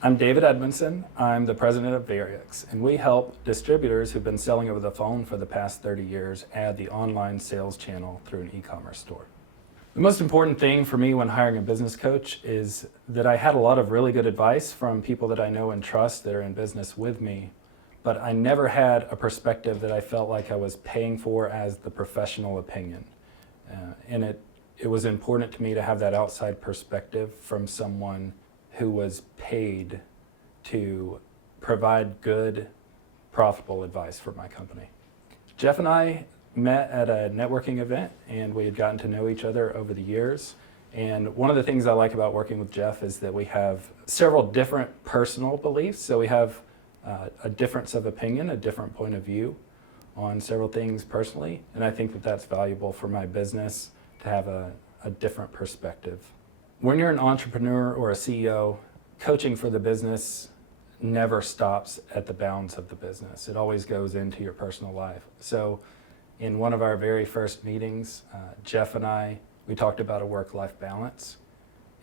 I'm David Edmonson. I'm the president of Variux, and we help distributors who've been selling over the phone for the past 30 years add the online sales channel through an e-commerce store. The most important thing for me when hiring a business coach is that I had a lot of really good advice from people that I know and trust that are in business with me, but I never had a perspective that I felt like I was paying for as the professional opinion. And it was important to me to have that outside perspective from someone who was paid to provide good, profitable advice for my company. Jeff and I met at a networking event, and we had gotten to know each other over the years. And one of the things I like about working with Jeff is that we have several different personal beliefs. So we have a difference of opinion, a different point of view on several things personally. And I think that that's valuable for my business to have a different perspective. When you're an entrepreneur or a CEO, coaching for the business never stops at the bounds of the business. It always goes into your personal life. So in one of our very first meetings, Jeff and we talked about a work-life balance,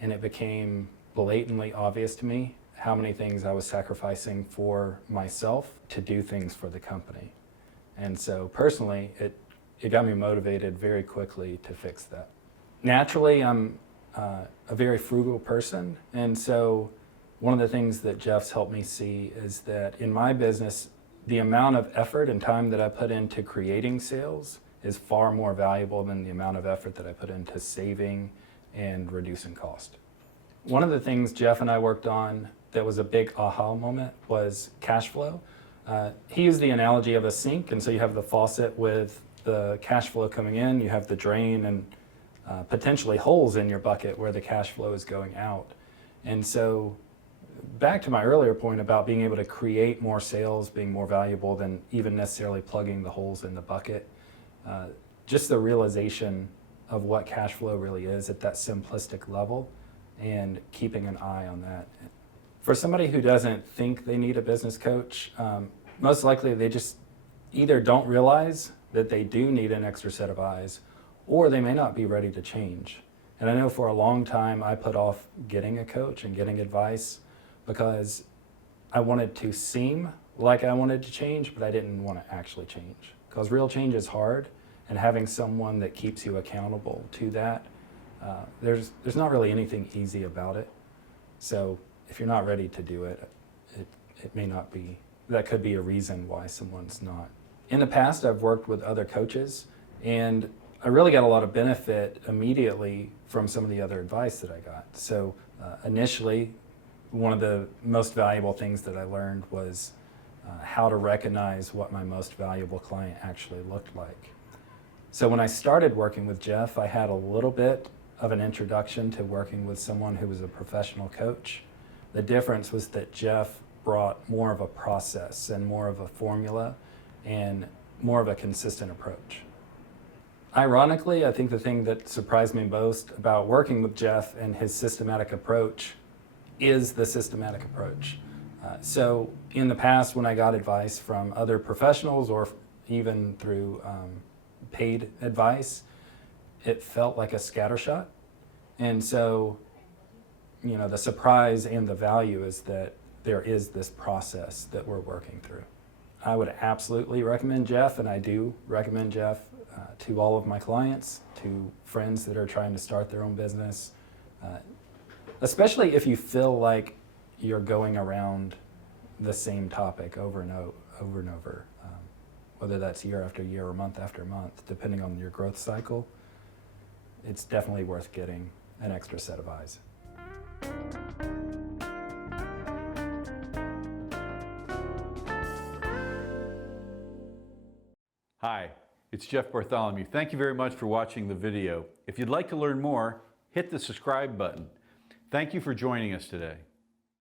and it became blatantly obvious to me how many things I was sacrificing for myself to do things for the company. And so personally, it got me motivated very quickly to fix that. Naturally, I'm a very frugal person, and so one of the things that Jeff's helped me see is that in my business, the amount of effort and time that I put into creating sales is far more valuable than the amount of effort that I put into saving and reducing cost. One of the things Jeff and I worked on that was a big aha moment was cash flow. He used the analogy of a sink, and so you have the faucet with the cash flow coming in, you have the drain and potentially holes in your bucket where the cash flow is going out. And so back to my earlier point about being able to create more sales being more valuable than even necessarily plugging the holes in the bucket, just the realization of what cash flow really is at that simplistic level and keeping an eye on that. For somebody who doesn't think they need a business coach, most likely they just either don't realize that they do need an extra set of eyes, or they may not be ready to change. And I know for a long time I put off getting a coach and getting advice because I wanted to seem like I wanted to change, but I didn't want to actually change. Because real change is hard, and having someone that keeps you accountable to that, there's not really anything easy about it. So if you're not ready to do it, it may not be, that could be a reason why someone's not. In the past, I've worked with other coaches, and I really got a lot of benefit immediately from some of the other advice that I got. So initially, one of the most valuable things that I learned was how to recognize what my most valuable client actually looked like. So when I started working with Jeff, I had a little bit of an introduction to working with someone who was a professional coach. The difference was that Jeff brought more of a process and more of a formula and more of a consistent approach. Ironically, I think the thing that surprised me most about working with Jeff and his systematic approach is the systematic approach. So in the past, when I got advice from other professionals or even through paid advice, it felt like a scattershot. And so, you know, the surprise and the value is that there is this process that we're working through. I would absolutely recommend Jeff, and I do recommend Jeff to all of my clients, to friends that are trying to start their own business, especially if you feel like you're going around the same topic over and over, whether that's year after year or month after month, depending on your growth cycle. It's definitely worth getting an extra set of eyes. Hi, it's Jeff Bartholomew. Thank you very much for watching the video. If you'd like to learn more, hit the subscribe button. Thank you for joining us today.